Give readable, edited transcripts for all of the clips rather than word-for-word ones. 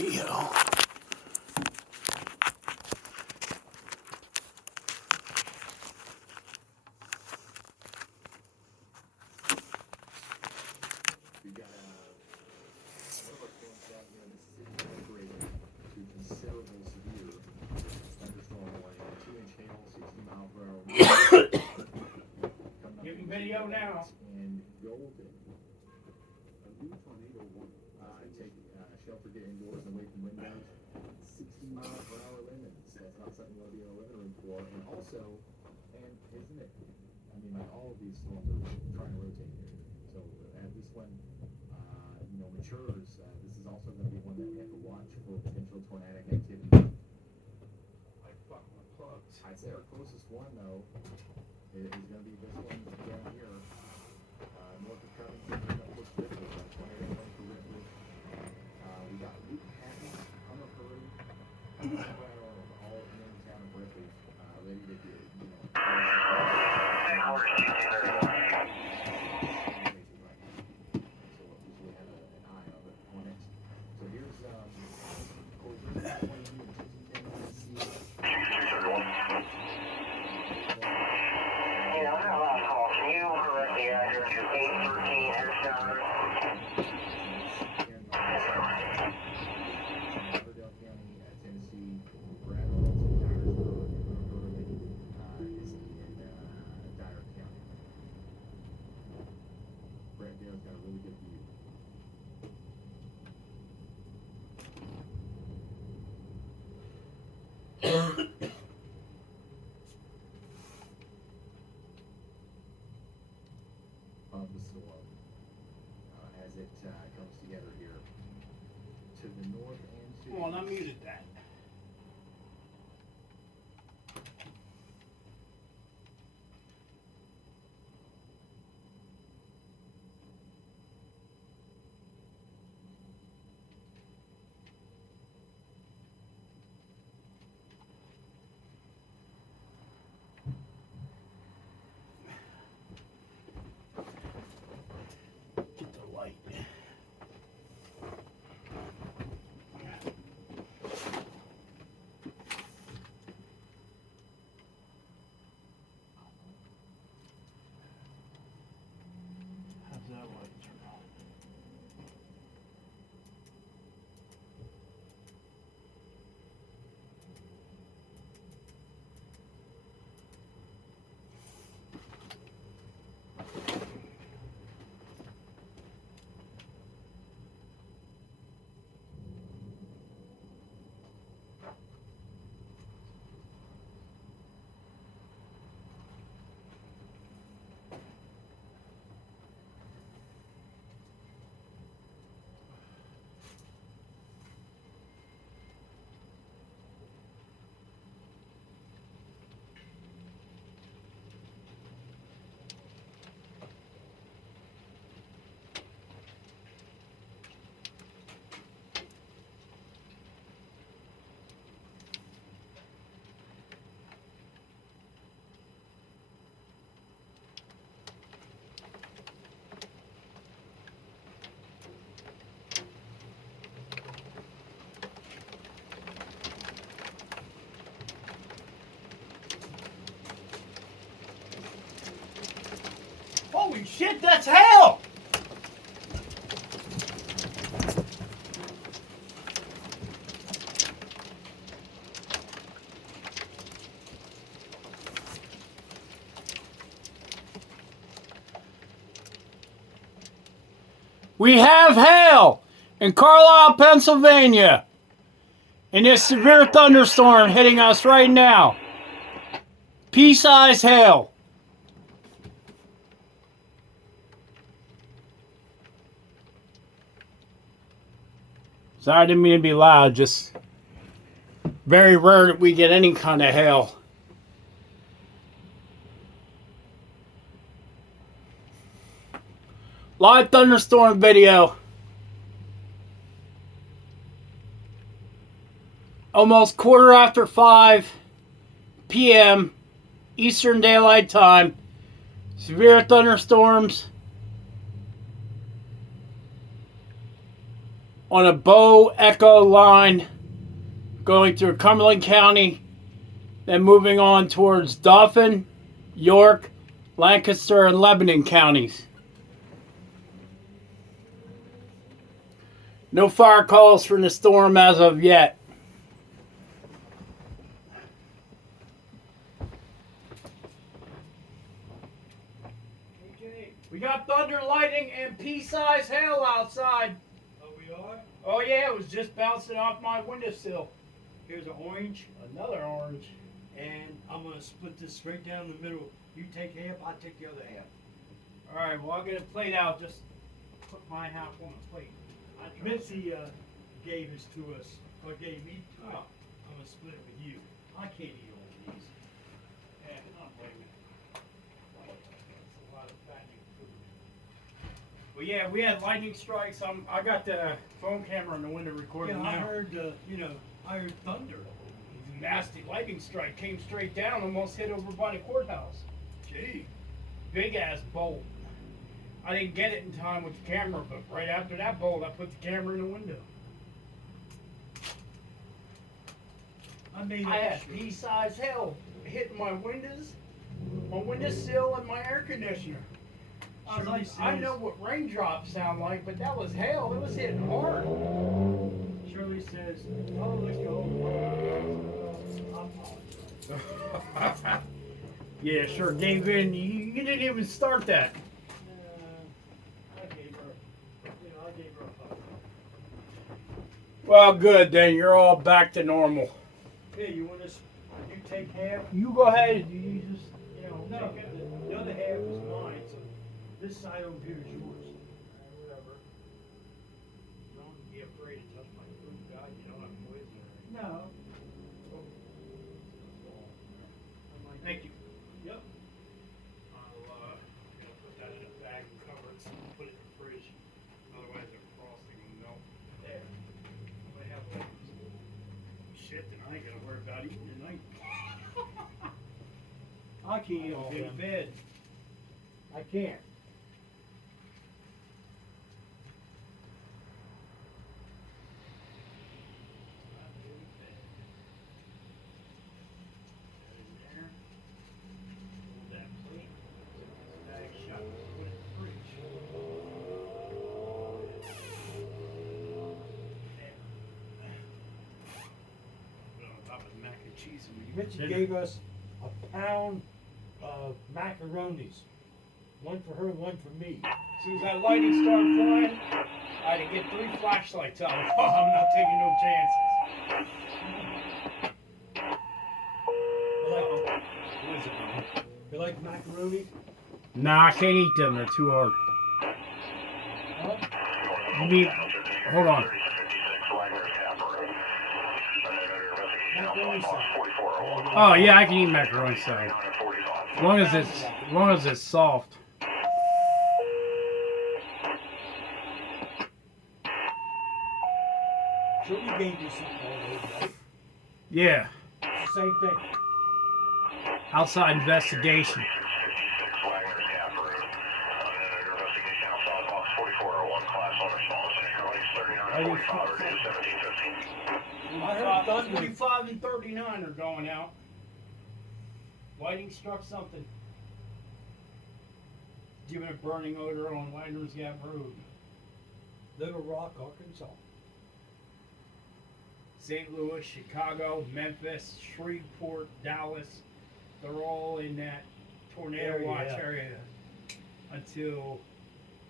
video. We got one of our points out here in Mississippi operated to considerable severe thunderstorm warning, 2-inch hail, 60-mile-per-hour winds. Giving video now. And Golden. A new tornado warning. Take shelter, get indoors and away from windows. 60-mile-per-hour limits. That's not something you want to be in a living room for. And also, and isn't it? I mean, like all of these storms are trying to rotate here. So as this one, matures, this is also going to be one that we have to watch for potential tornadic activity. Like fuck my plugs. I'd say our closest one though is going to be this one down here, north of Cumberland, up towards Ripley, tornado warning for Ripley. We got Luke Hatton, Hunter Hurry, all in the town of Ripley, ready to get, got a really good view. Of the storm as it comes together here to the north and to Well, I muted that. Get the light. How's that light turn on? Holy shit, that's hell! We have hail in Carlisle, Pennsylvania. And this severe thunderstorm hitting us right now. Pea-sized hail. Sorry, I didn't mean to be loud. Just very rare that we get any kind of hail. Live thunderstorm video. Almost 5:15 p.m. Eastern Daylight Time. Severe thunderstorms on a Bow Echo line going through Cumberland County, then moving on towards Dauphin, York, Lancaster, and Lebanon counties. No fire calls from the storm as of yet. We got thunder, lightning, and pea-sized hail outside. Oh, we are? Oh yeah, it was just bouncing off my windowsill. Here's an orange, Another orange. and I'm going to split this straight down the middle. You take half, I take the other half. All right, well I'll get a plate out. Just put my half on the plate. Mitzi gave this to us, or gave me to it. I'm going to split it with you. I can't eat all of these. Yeah, not blaming. That's a lot of fattening food. Well, yeah, we had lightning strikes. I got the phone camera in the window recording Yeah, I now. heard, I heard thunder. Nasty lightning strike came straight down, almost hit over by the courthouse. Gee. Big ass bolt. I didn't get it in time with the camera, but right after that bolt, I put the camera in the window. I made I had extra. pea-sized hail hitting my windows, my windowsill, and my air conditioner. Shirley I says- know what raindrops sound like, but that was hail. It was hitting hard. Shirley says, oh, let's go. I apologize. Yeah, sure gave in. You didn't even start that. I gave her, I gave her a hug. Well, good then. You're all back to normal. Here, you want this? You take half. You go ahead. You just. No, the other half is mine, so this side over here is yours. Whatever. Don't be afraid to touch my food, God. You don't have poison or anything. No. Thank you. Yep. I'll put that in a bag and cover it, so put it in the fridge. Otherwise, the frosting will melt. There. I have shit that I ain't gonna worry about eating tonight. I can't eat all Go to them. bed. I can't. Mitzi gave us a pound of macaronis. One for her, one for me. As soon as that lightning started flying, I had to get 3 flashlights out. Oh, I'm not taking no chances. You like macaroni? Nah, I can't eat them. They're too hard. Huh? You mean, hold on. Macaroni salad. Oh yeah, I can eat macaroni salad. As long as it's soft. Shirley gave you something already, right? Yeah. It's the same thing. Outside investigation. I heard thunder. 45 and 39 are going out. Lightning struck something. Giving a burning odor on Lander's Gap Road. Little Rock, Arkansas. St. Louis, Chicago, Memphis, Shreveport, Dallas. They're all in that tornado Area, watch yeah. area until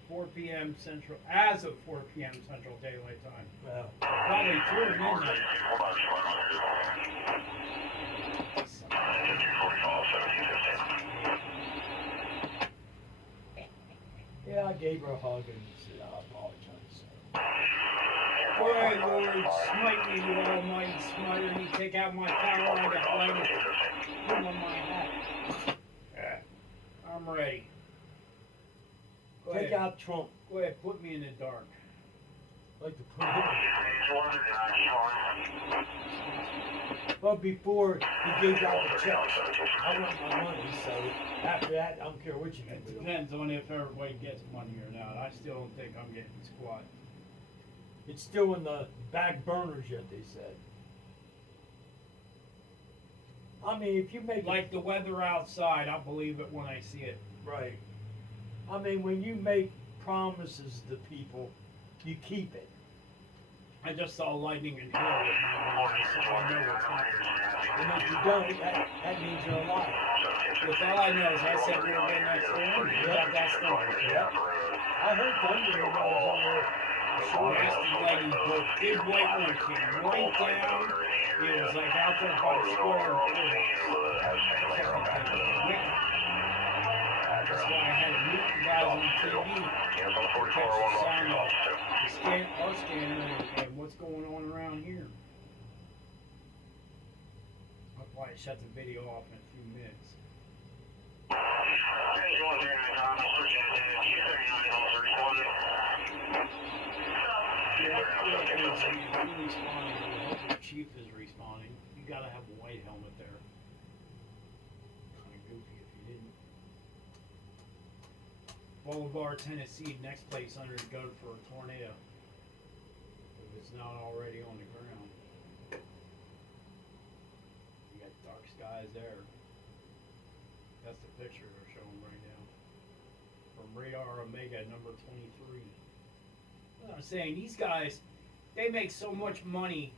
4 p.m. Central, as of 4 p.m. Central Daylight Time. Wow. Probably through midnight. Yeah, I gave her a hug and said, I apologize. Boy, Lord, smite me, you almighty smiter me, take out my power, I got lightning. Put on my hat. I'm ready. Go Take ahead. out Trump. Go ahead, put me in the dark. Like to put him. But before he gave out the check, I want my money, so after that, I don't care what you It do. depends on if everybody gets money or not. I still don't think I'm getting squat. It's still in the back burners yet, they said. I mean, if you make Like the weather outside, I'll believe it when I see it. right. I mean, when you make promises to people, you keep it. I just saw lightning and hail with my eyes, so I know what's happening. And if you don't, that means you're a liar. With all I know is I said we were getting that storm, we got that storm. Yep. I heard thunder when I was on there. Nasty lightning bolt, big white one came right down. It was like out there by the square of That's why I had to mute the guys on TV to catch the sound of our scanner and what's going on around here. I'll probably shut the video off in a few minutes. The chief is responding. You gotta have a white helmet there. Kind of goofy if you didn't. Bolivar, Tennessee, next place under the gun for a tornado. If it's not already on the ground. You got dark skies there. That's the picture they're showing right now. From Radar Omega number 23. What I'm saying, these guys, they make so much money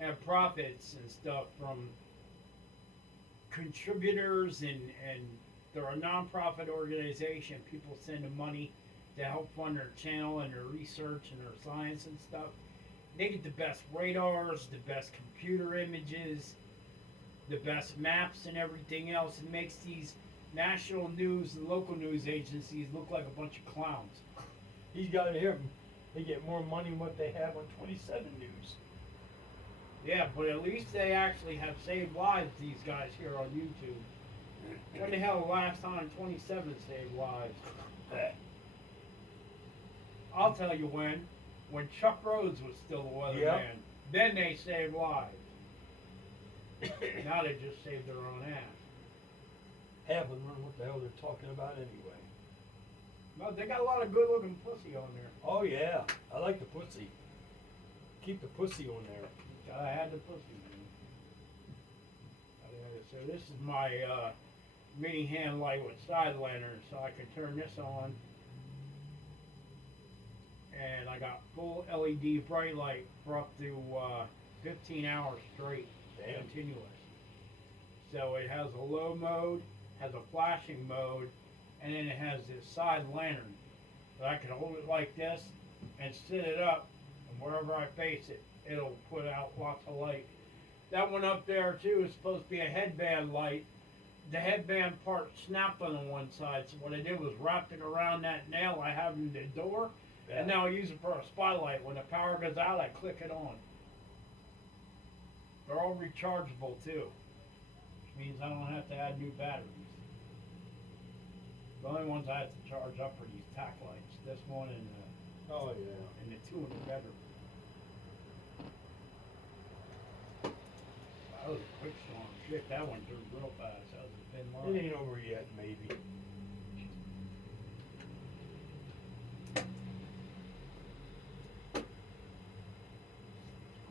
and profits and stuff from contributors and they're a non-profit organization. People send them money to help fund their channel and their research and their science and stuff. They get the best radars, the best computer images, the best maps and everything else. It makes these national news and local news agencies look like a bunch of clowns. He's got to hear them. They get more money than what they have on 27 News. Yeah, but at least they actually have saved lives, these guys here on YouTube. When the hell the last time 27 saved lives? I'll tell you when Chuck Rhodes was still the weatherman, Yep. then they saved lives. Now they just saved their own ass. Half of them don't know what the hell they're talking about anyway. No, they got a lot of good looking pussy on there. Oh yeah, I like the pussy. Keep the pussy on there. Gotta have the pussy, man. So this is my mini hand light with side lantern, so I can turn this on. And I got full LED bright light for up to 15 hours straight, Damn. continuous. So it has a low mode, has a flashing mode, and then it has this side lantern. So I can hold it like this and sit it up, and wherever I face it, it'll put out lots of light. That one up there too is supposed to be a headband light. The headband part snapped on one side, so what I did was wrapped it around that nail I have in the door, Yeah. and now I use it for a spotlight. When the power goes out, I click it on. They're all rechargeable too, which means I don't have to add new batteries. The only ones I have to charge up are these tack lights. This one and Oh yeah. the two in the bedroom. That was a quick storm. Shit, that one through real fast. That was a thin line. It ain't over yet, maybe.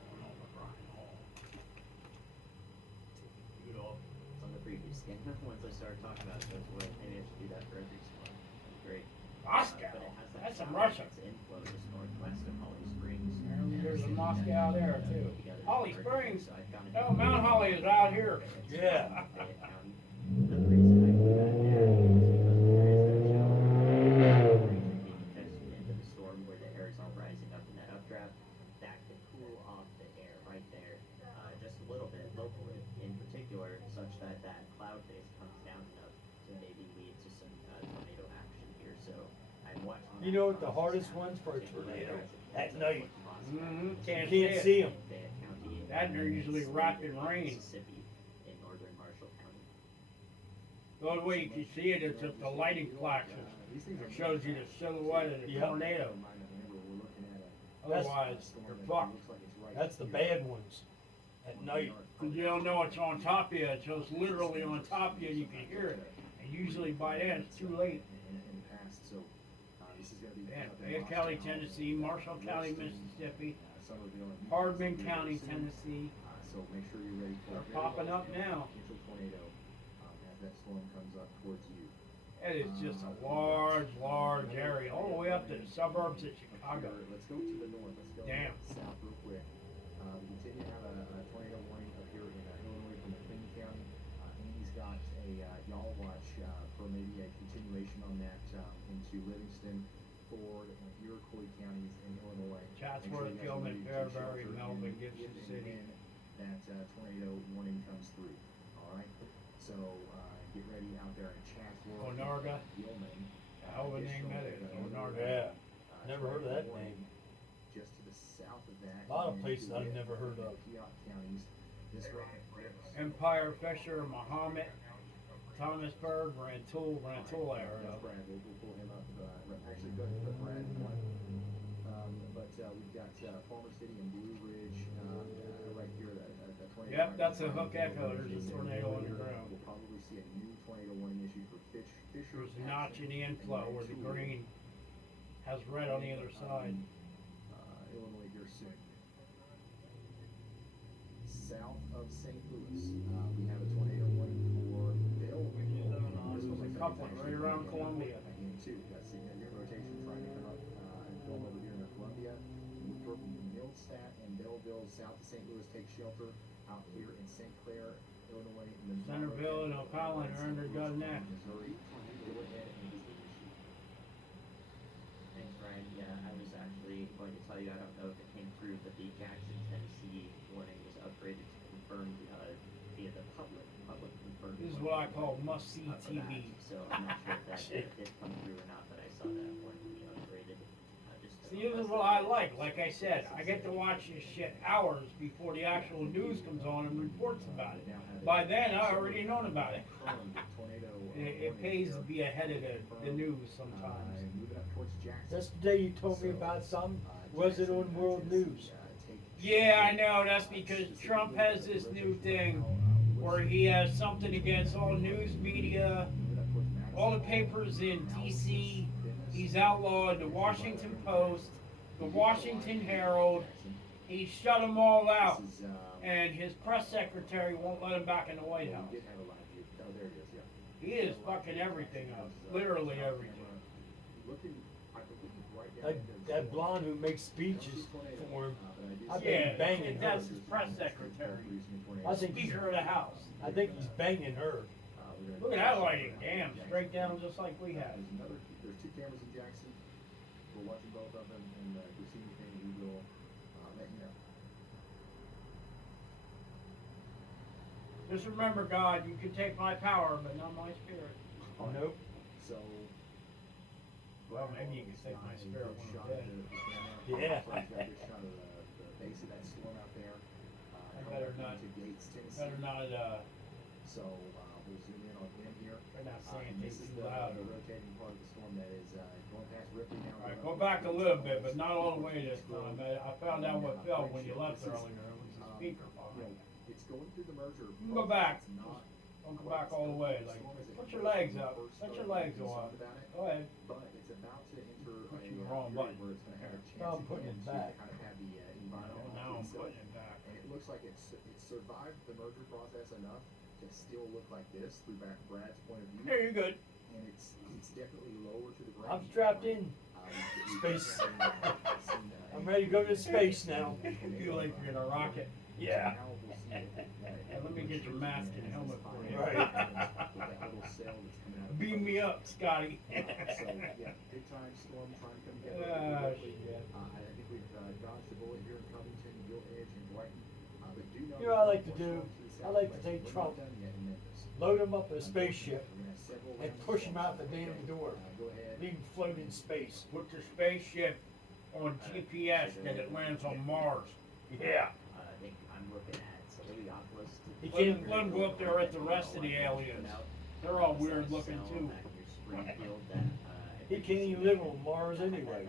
Going over Bryan Hall. Take it off. On the previous scan, once I started talking about it, that's why maybe I should do that for every spot. That'd be great. Moscow. But it has that That's in south Russia. that's inflow just northwest of Holly Springs. There's a City, Moscow there uh, too. together Holly with Springs. so I found Oh, Mount Holly is out here. Yeah. Fayette County. The reason I do that there is because there is that shallow being injected into the storm where the air is all rising up in that updraft. That can cool off the air right there, just a little bit locally, in particular, such that that cloud base comes down enough to maybe lead to some tornado action here. So I'm watching. You know what the hardest ones for a tornado? At night. Mm-hmm. You Can't can't see them. Fayette County, That and they're usually wrapped in rain. Mississippi, in northern Marshall County. The only way you can see it is if the lighting flashes. It shows you the silhouette of the Yep. tornado. Otherwise, you're fucked. That's the bad ones. At night. Because you don't know it's on top of you until it's literally on top of you and you can hear it. And usually by then it's too late. In the past, so This is going to be Yeah, up in Fayette County, Boston, Tennessee, Marshall County, Williston, Mississippi, Somerville, and Hardin Newcastle County, soon. Tennessee. So make sure you're ready for They're a very popping up large now. potential tornado as that storm comes up towards you. It is just a large, large area, all the way up to the suburbs of Chicago. Let's go to the north. Let's go Damn. south real quick. We continue to have a tornado warning up here in Illinois from McLean County. Andy's got a y'all watch for maybe a continuation on that into Livingston, Ford, and Iroquois counties in Illinois. Chatsworth, Make sure you guys are ready to Gilman, take Fairbury, shelter Melvin, if Gibson and City. when that tornado warning comes through. All right. So get ready out there in Chatsworth, Onarga. Gilman. Hell of a name that is, Onarga. Yeah, never heard of that name. Just to the south of that. A lot of and places to I've the- never heard of. Piat counties. This right. Empire, Fisher, Mahomet, Thomasburg, Rantoul I heard That's of. Brad. We'll pull him up. Actually, go ahead and put Brad in one. But we've got Farmer City and Blue Ridge right here. That tornado. Yep, right that's a behind hook you. echo. There's a tornado underground. We'll probably see a new tornado warning issued for Fisher. There's a notch in the inflow where the green has red on the other side. Illinois here soon. South of St. Louis, we have a tornado warning for Bill. There's a couple right around Columbia. Again, too, got significant rotation trying to come up, going over here in Columbia. Millstadt and Belleville, south of St. Louis, take shelter out here in St. Clair, Illinois. Centerville and O'Connell are under gun neck. Missouri. Go ahead and use the issue. Thanks, Brian. Yeah, I was actually going to tell you, I don't know if it came through, but the Jackson, Tennessee warning was upgraded to confirmed via the public confirmed. This is what I call must-see for that. TV. So I'm not sure if that did come through or not, but I saw that warning being upgraded. See, this is what I like. Like I said, I get to watch this shit hours before the actual news comes on and reports about it. By then, I already known about it. It pays to be ahead of the news sometimes. Moving up towards Jackson. That's the day you told me about something. Was it on World News? Yeah, I know. That's because Trump has this new thing where he has something against all news media, all the papers in D.C. He's outlawed the Washington Post, the Washington Herald. He shut them all out, and his press secretary won't let him back in the White House. He is fucking everything up, literally everything. That blonde who makes speeches for him, I've Yeah, been banging her. that's his press secretary, I think he's, Speaker of the House. I think he's banging her. Look at that lighting, damn, straight down just like we have. There's two cameras in Jackson. We're watching both of them, and if we see anything, we will let you know. Just remember, God, you can take my power, but not my spirit. Nope. So. Well, maybe you can take my spirit when I'm dead. Yeah. So he's got a good shot of the base of that storm out there. I better not- To Gates, Tennessee. Better not, So we'll zoom in on him here. better not say And anything this is too the loud. rotating part of the storm that is going past Ripley now. Alright, go back a little bit, but not all the way this time. I found out what fell when you left earlier. It was the speaker behind it. It's going through the merger. You can go back. It's not. Don't go back all the way. Like, put your legs up. Let your legs go up. Go ahead. But it's about to enter Pushing the a wrong period button. where it's going to have a chance No, I'm putting again it to back. kind of have the Oh, environment now to I'm itself. putting it back. And it looks like it's survived the merger process enough to still look like this through Brad's point of view. There, you're good. And it's definitely lower to the ground. I'm strapped in. Space. I'm ready to go to space now. You like you're in a rocket. Yeah. Hey, let me get your mask and helmet for you. Right. Beam me up, Scotty. So, yeah, big time storm trying to come together. Ah, quickly. shit. I think we've dodged a bullet here in Covington, Gill Edge, and Brighton. But do know You know what I like to more do? storms to the I like to southwest. take We're Trump, not done yet in Memphis. load him up in a spaceship, We're gonna have several and rounds push of him out the storms. damn door. Go ahead. leave him float in space. Put your spaceship on GPS that it lands on Mars. Yeah. I think I'm looking at Heliopolis. He Let can't. him go up there at the rest of the aliens. They're all weird looking too. He can't even live on Mars anyway.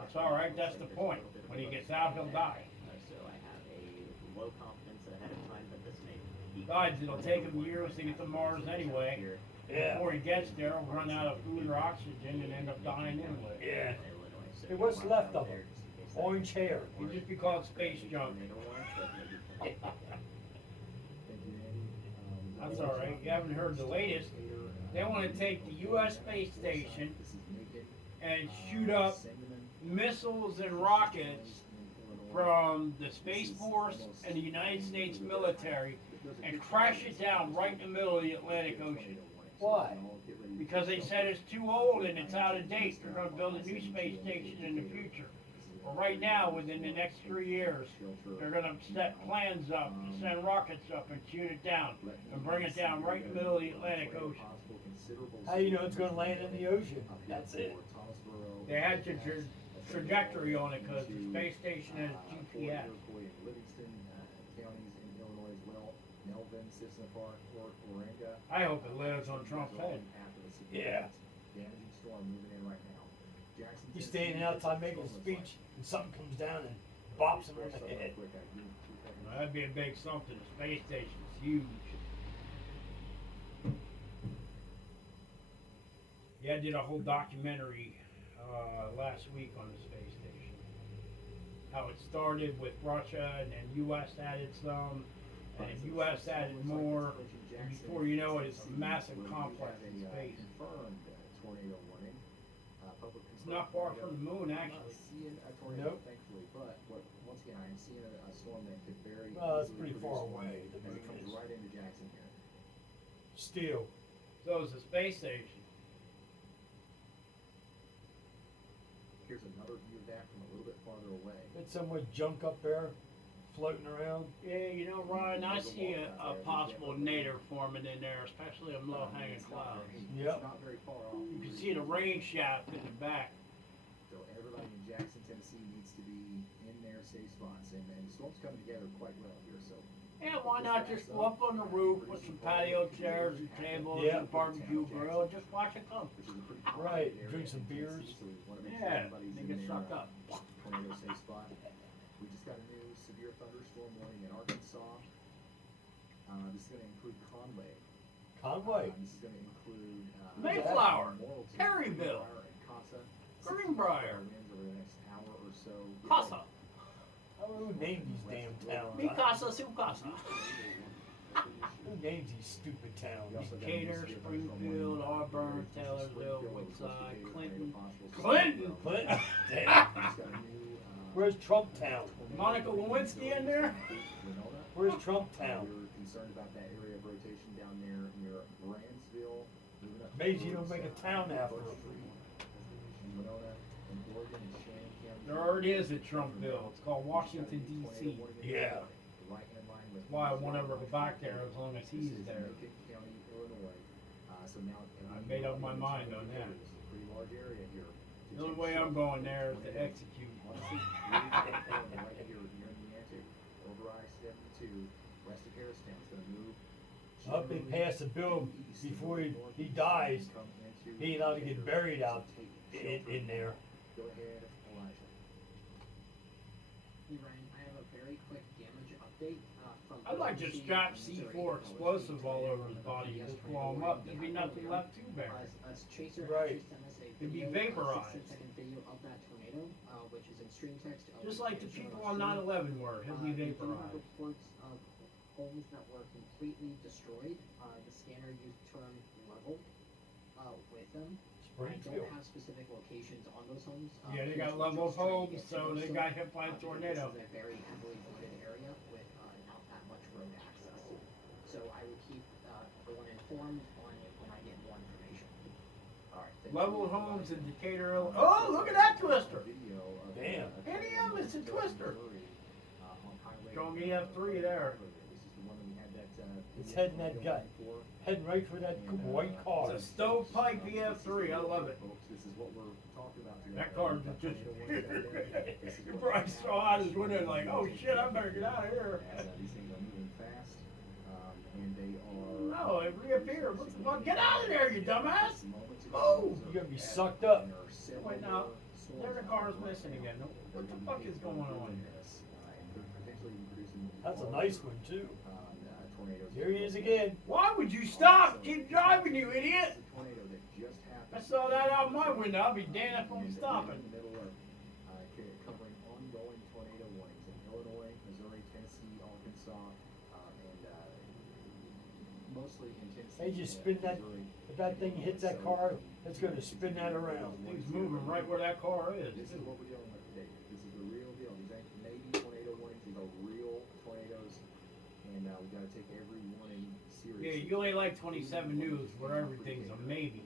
That's all right, that's the point. When he gets out, he'll die. So I have a low confidence ahead of time that this may be. Besides, it'll take him years to get to Mars anyway. Yeah. Before he gets there, he'll run out of food or oxygen and end up dying anyway. Yeah. Illinois, so Hey, you what's want left out of there him? just in case that Orange hair. He'd just be called space junk. Thank you, Andy. That's alright. You haven't heard the latest. They want to take the U.S. space station and shoot up missiles and rockets from the Space Force and the United States military and crash it down right in the middle of the Atlantic Ocean. Why? Because they said it's too old and it's out of date. They're going to build a new space station in the future. Well, right now, within the next 3 years, they're going to set plans up, send rockets up and shoot it down and bring it down right in the middle of the Atlantic Ocean. How you know it's gonna land in the ocean? That's it. They had the trajectory on it because the space station has GPS. I hope it lives on Trump's head. Yeah. He's standing outside making a speech, and something comes down and bops him on the head. Well, that'd be a big something. The space station's huge. Yeah, I did a whole documentary last week on the space station. How it started with Russia, and then U.S. added some, and then U.S. added more. And before you know it, it's a massive complex in space. It's not far from the moon, actually. Nope. Thankfully, but once again, I'm seeing a storm that could very Well, it's easily pretty far produce one away, the as it moon comes is. right into Jackson here. Still. So is the space station. Here's another view of that from a little bit farther away. It's some with junk up there, floating around. Yeah, you know, Ryan, I see a possible nadir forming in there, especially in low-hanging It's not clouds. very- Yep. It's not very far off. You can see the rain shaft in the back. So everybody in Jackson, Tennessee needs to be in their safe spots, and the storm's coming together quite well here, so. Yeah, why not just go up on the roof with some patio chairs and tables Yeah. and barbecue grill, just watch it come. Which is a pretty Right, complicated drink area some in Tennessee, beers. so we wanna make sure Yeah, everybody's they in get their, sucked up. tornado safe spot. We just got a new severe thunderstorm warning in Arkansas. This is gonna include Conway. Conway. This is gonna include, Mayflower, Morrilton, Perryville, Greenbrier, and Casa. Greenbrier, Winds over the next hour or so. Casa, I don't know who named these damn towns. mi casa, su casa. Who names these stupid towns? Decatur, Springfield, Auburn, Taylorsville, Woodside, Clinton. Clinton! Clinton? Damn. Where's Trump Town? Monica Lewinsky in there? Where's Trump Town? We were concerned about that area of rotation down there near Brandsville. moving up Amazing you don't towards, make a town after Birch it. Street, Winona, and Oregon and Shannon County. There already is a Trumpville. It's called Washington, D.C. Yeah. Right in line with. That's why I won't ever go back there as long as he's This is there. Macon County, Illinois. So now. I made up my mind on that. It's a pretty large area here. The only way I'm going there is to execute. Honestly, really right here near the Atlantic, over I-72, west of Harristown, it's gonna move. Up and pass a bill before he dies. He ain't allowed to get buried out in there. Go ahead, Elijah. Hey Ryan, I have a very quick damage update from. I'd like to strap C4 explosive all over his body and just blow him up. There'd be nothing left to bury. Chaser Right. actually sent us a It'd be video, vaporized. 6-second video of that tornado, which is in stream text. Just like the showing people us on stream. 9/11 were. He'll be We do have vaporized. reports of homes that were completely destroyed. The scanner used the term leveled with them. I Springfield. don't have specific locations on those homes. Yeah, they please got don't leveled just try to homes, get to so those they still, got hit by a because tornado. This is a very heavily wooded area with not that much road access. So I will keep everyone informed on it when I get more information. Alright. Leveled homes in Decatur, Illinois. Oh, look at that twister! Video of. Damn. Any of it's a twister. On highway. Showing me F3 there. This is the one that we had that, It's heading that gut. Heading right for that white car. It's a stovepipe EF3. I love it. Folks, this is what we're talking about here. That car just Bryce saw out his window like, oh shit, I better get out of here. These things are moving fast, and they are. No, it reappeared. What the fuck? Get out of there, you dumbass! Move! You're gonna be sucked up. Wait, now, there the car's missing again. What the fuck is going on here? That's a nice one too. tornadoes. Here he is again. Why would you stop? Keep driving, you idiot! It's a tornado that just happened. I saw that out my window. I'll be damned if I'm And stopping. In the middle of covering ongoing tornado warnings in Illinois, Missouri, Tennessee, Arkansas, and mostly in Tennessee. They just spin that. Missouri. If that thing hits that car, it's going to spin that around. He's moving right where that car is. This is what we're dealing with today. This is the real deal. These ain't maybe tornado warnings. These are real tornadoes, and we got to take every warning seriously. Yeah, you ain't like 27 News where everything's a maybe.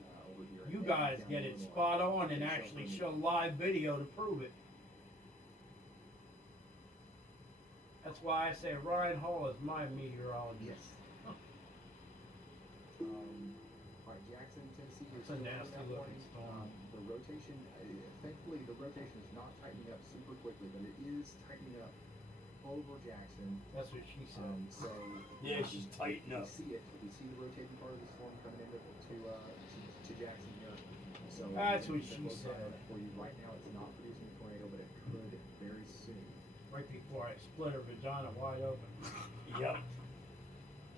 You guys get it spot on and actually show live video to prove it. That's why I say Ryan Hall is my meteorologist. Yes. All right, Jackson, Tennessee. It's a nasty looking storm. The rotation, thankfully, the rotation is not tightening up super quickly, but it is tightening up over Jackson. That's what she said. So Yeah, she's tightened we up. see it. We see the rotating part of the storm coming into to Jackson here. So That's what keep a she close eye said. on it for you. Right now, it's not producing a tornado, but it could very soon. Right before I split her vagina wide open Yep.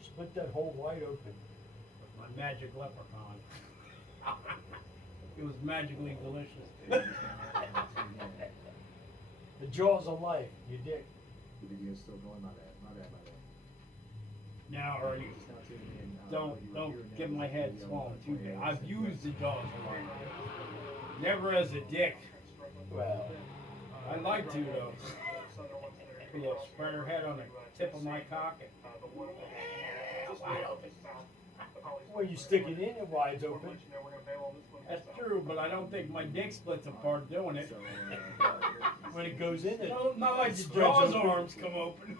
Split that hole wide open. with my magic leprechaun. It was magically delicious. The jaws of life, you dick. The video's still going. My bad. My bad. Now, or you Just now tuning in, don't what you were don't hearing get now my was a head video swollen of too big. tornadoes I've and used the gusts. jaws already. Never as a dick. Well, I'd like to though. Put a little spreader head on the tip of my cock. well, you stick it in, it wide's open. That's true, but I don't think my dick splits apart doing it. So, When it goes in, it, No, not like the Spreads jaws open. arms come open.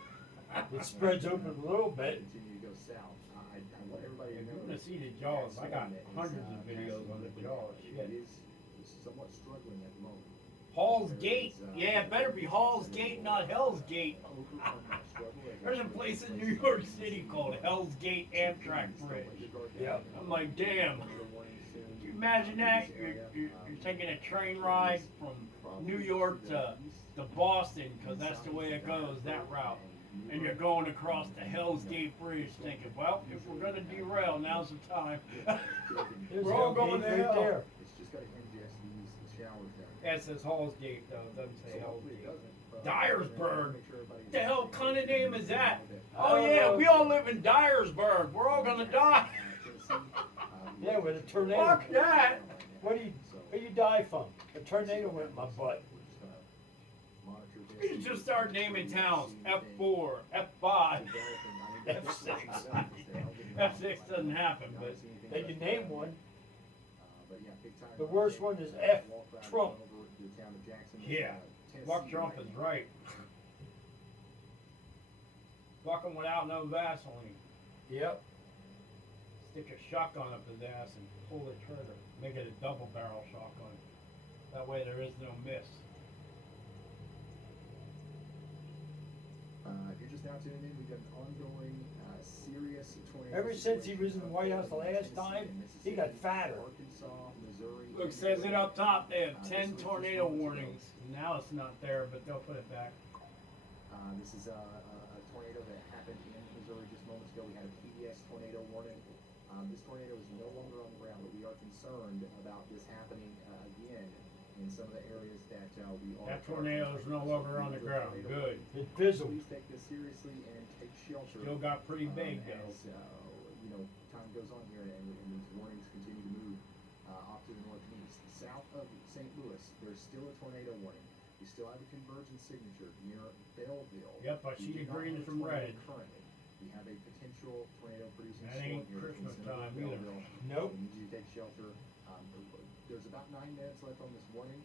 it spreads open a little bit. continue to go south. I want everybody to If know. you want to see the jaws, I got hundreds of videos on the jaws. It Shit. is somewhat struggling at the moment. Hall's Gate. Yeah, it better be Hall's Gate, not Hell's Gate. Overcome that struggle. There's a place in New York City called Hell's Gate Amtrak Bridge. Yep. I'm like, damn. Can you imagine that? You're taking a train ride from New York to Boston, because that's the way it goes, that route. And you're going across the Hell's Gate Bridge thinking, well, if we're going to derail, now's the time. There's We're all Hell going Gate to right hell. there. It's just got to ingest these showers down. Yeah, it says Hall's Gate, though. It doesn't say Hell's Hopefully it Gate. doesn't, but Dyersburg. make sure everybody- What the hell kind of name is that? I Oh, don't yeah, know. we all live in Dyersburg. We're all going to die. Yeah, with a tornado. Fuck that. What do you die from? A tornado went in my butt. You should just start naming towns. F4, F5. F6. F6 doesn't happen, but They can name one. The worst one is F. Trump. Yeah. Fuck Trump is right. Fuck him without no Vaseline. Yep. Stick a shotgun up his ass and pull the trigger. Make it a double barrel shotgun. That way there is no miss. If you're just now tuning in, we've got an ongoing serious tornado. Ever since he was in the White House the last time, he got fatter. Arkansas, Missouri. Look, says it up top. They have 10 tornado warnings. Now it's not there, but they'll put it back. This is a tornado that happened in Missouri just moments ago. We had a PBS tornado warning. This tornado is no longer on the ground, but we are concerned about this happening again in some of the areas that we are. That tornado is no longer on the ground. Good. It fizzled. Please take this seriously and take shelter. Still got pretty big though. As time goes on here and these warnings continue to move off to the north and east. South of St. Louis, there's still a tornado warning. We still have a convergence signature near Belleville. Yep, I We see do the not green have a from tornado red. Currently, we have a potential tornado producing That storm ain't here Christmas in Central time either. Belleville. Nope. We need you to take shelter. There's about 9 minutes left on this warning.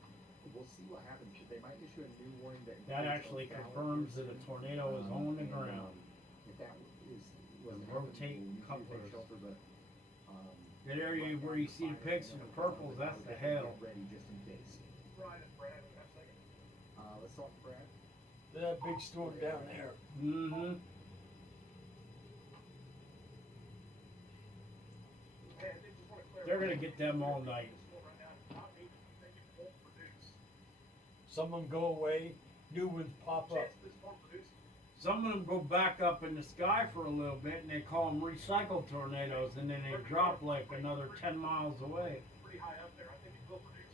We'll see what happens. They might issue a new warning that That includes actually a confirms that a tornado is on the ground. If that was The happening, rotate we'll need you to take couplers. shelter, but, That area where you see the pigs and the purples, that's the hell. Get ready just in case. Let's talk to Brad. That big storm down there. Mm-hmm. They're gonna get them all night. Some of them go away, new ones pop up. Some of them go back up in the sky for a little bit, and they call them recycle tornadoes, and then they drop like another 10 miles away. Pretty high up there. I think it will produce.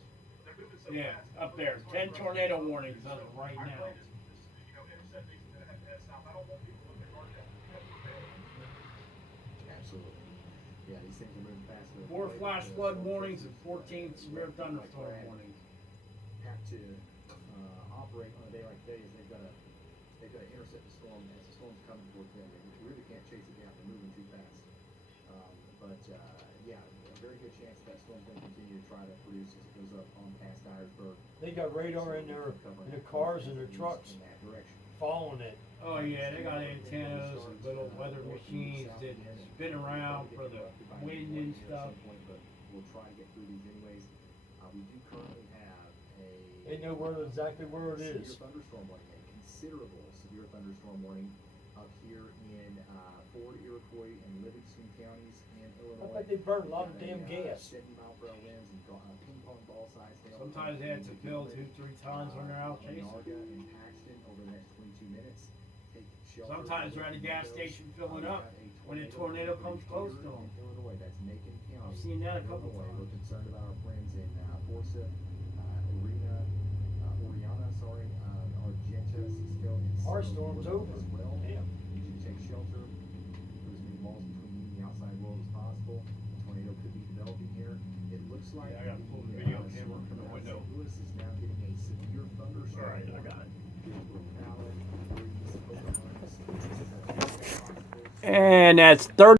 They're moving so Yeah, fast. up there. 10 tornado warnings as of right Our now. plan is, intercept these and head south. I don't want people to their guard down. Absolutely. Yeah, these things are moving faster. 4 flash flood warnings and 14 severe thunderstorm warnings. Have to operate on a day like today is they've got to intercept the storm as the storm's coming towards them. They really can't chase it down. They're moving too fast. Yeah, a very good chance that storm's going to continue to try to produce as it goes up on past Dyersburg. They got radar in their cars and their trucks in that direction. following it. Oh yeah, they got antennas and little weather machines that spin around for the wind and stuff. But we'll try to get through these anyways. We do currently have They know exactly where it is. severe thunderstorm warning, a considerable severe thunderstorm warning up here in Ford, Iroquois, and Livingston counties in Illinois. I bet they burned a lot of We've got damn gas. 70-mile-per-hour winds and ping pong ball size hail. Sometimes they had to fill 2-3 times when they're out chasing. Narga and Paxton over the next 22 minutes. Take shelter. Sometimes they're at a gas station filling up when a tornado comes close to them. In Illinois, that's Macon County. I've seen that a couple Illinois. We're times. concerned about our friends in Orsa, Oriana, Argenta, Cisco, and Our Silver storm's as over. well. Damn. You should take shelter, put as many walls between you and the outside world as possible. A tornado could be developing here. It looks like Yeah, I gotta pull the video camera storm from the coming out of window. St. Louis is now getting a severe thunderstorm. Alright, I got it. Pallid, breeze, Pocahontas. And that's 30.